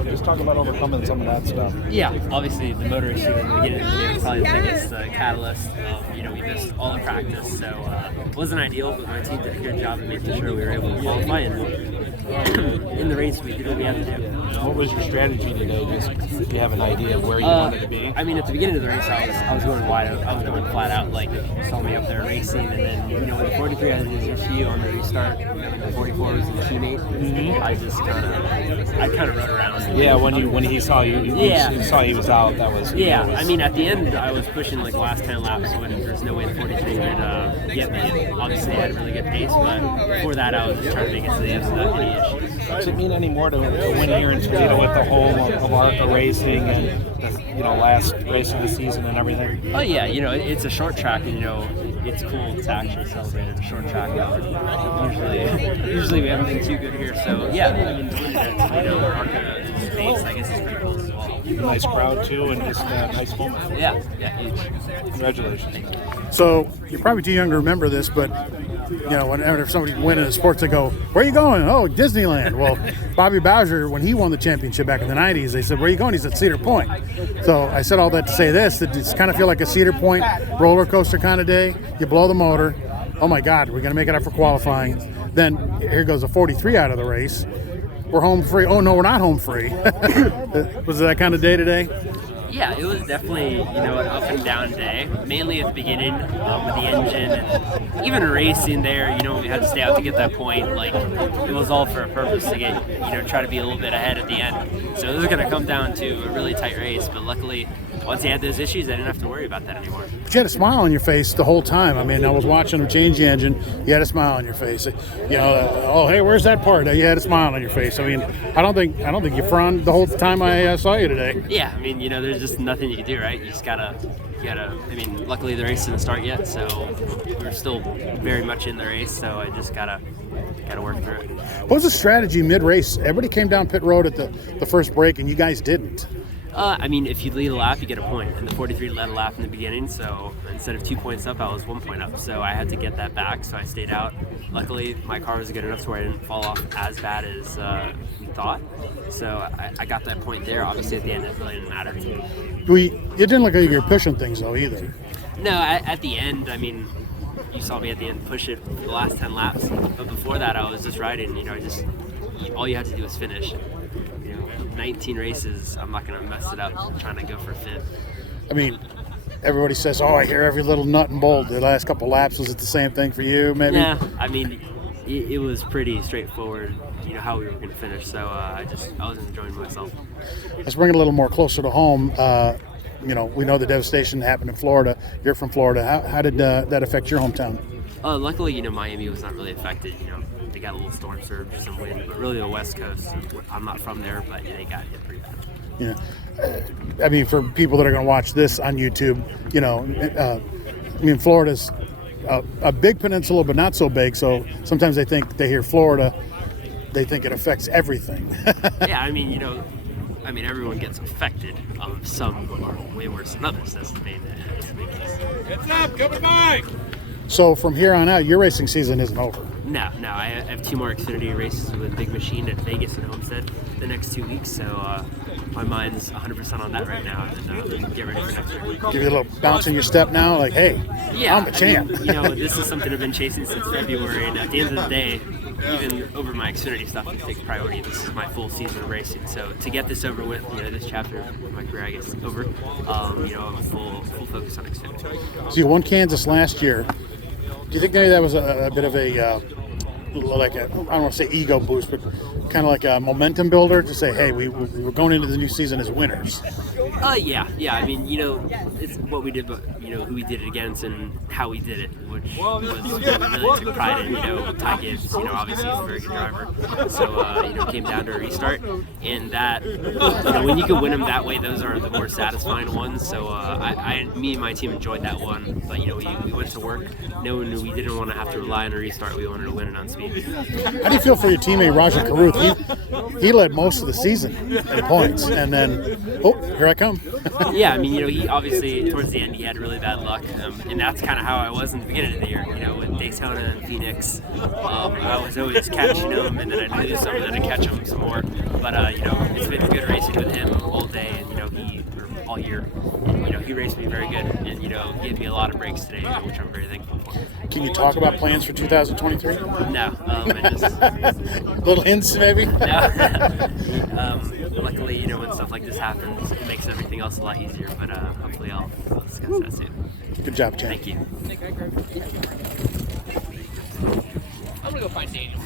Just talk about overcoming some of that stuff. Yeah, obviously the motor issue in the beginning of the year was probably the biggest catalyst. We missed all the practice, so it wasn't ideal, but my team did a good job of making sure we were able to qualify, and in the race we did what we had to do. What was your strategy today? Just do you have an idea of where you wanted to be? I mean, at the beginning of the race, I was going wide. I was going flat out, like you saw me up there racing, and then when the 43 had his issue on the restart, the 44 was the teammate. Mm-hmm. I kind of rode around. Yeah, when he saw you, he saw he was out. That was I mean, at the end, I was pushing like the last 10 laps when there's no way the 43 could get me. And obviously, I had a really good pace, but before that, I was just trying to make it to the end without any issues. Does it mean any more to win here in Toledo with the whole of ARCA racing and the last race of the season and everything? Oh yeah, it's a short track, and it's cool to actually celebrate at a short track. Usually we haven't been too good here, so yeah, I mean, winning at Toledo where ARCA is based, I guess is pretty cool as well. Nice crowd too, and just a nice moment. Yeah, huge. Congratulations. So you're probably too young to remember this, but whenever somebody's winning a sport, they go, "Where are you going?" "Oh, Disneyland." Well, Bobby Bowser, when he won the championship back in the 90s, they said, "Where are you going?" He said, "Cedar Point." So I said all that to say this, that it's kind of feel like a Cedar Point roller coaster kind of day. You blow the motor. Oh my God, we're going to make it up for qualifying. Then here goes a 43 out of the race. We're home free. Oh no, we're not home free. Was it that kind of day today? Yeah, it was definitely, an up and down day, mainly at the beginning with the engine and even racing there, we had to stay out to get that point. Like, it was all for a purpose to get, try to be a little bit ahead at the end. So it was going to come down to a really tight race, but luckily, once he had those issues, I didn't have to worry about that anymore. But you had a smile on your face the whole time. I mean, I was watching him change the engine. You had a smile on your face. Oh, hey, where's that part? You had a smile on your face. I mean, I don't think you frowned the whole time I saw you today. Yeah, I mean, there's just nothing you can do, right? You just gotta. I mean, luckily the race didn't start yet, so we're still very much in the race. So I just gotta work through it. What was the strategy mid-race? Everybody came down pit road at the first break, and you guys didn't. I mean, if you lead a lap, you get a point, and the 43 led a lap in the beginning, so instead of 2 points up, I was 1 point up, so I had to get that back, so I stayed out. Luckily, my car was good enough to where I didn't fall off as bad as we thought, so I got that point there. Obviously, at the end, it really didn't matter. It didn't look like you were pushing things, though, either. No, at the end, I mean, you saw me at the end push it for the last 10 laps, but before that, I was just riding, all you had to do was finish. 19 races, I'm not going to mess it up trying to go for fifth. I mean, everybody says, "Oh, I hear every little nut and bolt." The last couple laps, was it the same thing for you, maybe? Yeah, I mean, it was pretty straightforward, how we were going to finish, so I was enjoying myself. Let's bring it a little more closer to home. We know the devastation happened in Florida. You're from Florida. How did that affect your hometown? Luckily, Miami was not really affected. They got a little storm surge, some wind, but really the West Coast. I'm not from there, but they got hit pretty bad. I mean, for people that are going to watch this on YouTube, Florida's a big peninsula, but not so big. So sometimes they hear Florida, they think it affects everything. Yeah, I mean, everyone gets affected. Some are way worse than others. That's the main case. Heads up, coming by! So from here on out, your racing season isn't over. No. I have 2 more Xfinity races with Big Machine at Vegas and Homestead the next 2 weeks. So my mind's 100% on that right now, and get ready for next year. Give you a little bounce in your step now, like, hey, yeah, I'm a champ. This is something I've been chasing since February, and at the end of the day, even over my Xfinity stuff, it takes priority. This is my full season of racing. So to get this over with, this chapter of my career, I guess, over, I'm full focus on Xfinity. So you won Kansas last year. Do you think maybe that was a bit of a I don't want to say ego boost, but kind of like a momentum builder to say, hey, we're going into the new season as winners? Yeah. I mean, it's what we did, but who we did it against and how we did it, which was what we really took pride in. Ty Gibbs, obviously he's a very good driver, so came down to a restart, and that when you can win them that way, those are the more satisfying ones. So me and my team enjoyed that one, but we went to work knowing we didn't want to have to rely on a restart. We wanted to win it on speed. speed. How do you feel for your teammate Roger Carruth? He led most of the season in points, and then here I come. Yeah, I mean, he obviously towards the end he had really bad luck, and that's kind of how I was in the beginning of the year. With Daytona and Phoenix, I was always catching him, and then I'd lose some, and then I'd catch him some more. But it's been good racing with him all day, and all year. And, he raced me very good, and gave me a lot of breaks today, which I'm very thankful for. Can you talk about plans for 2023? No, I just little hints maybe. No. Luckily, when stuff like this happens, it makes everything else a lot easier. But hopefully, I'll discuss that soon. Good job, Chad. Thank you. I'm gonna go find Daniel.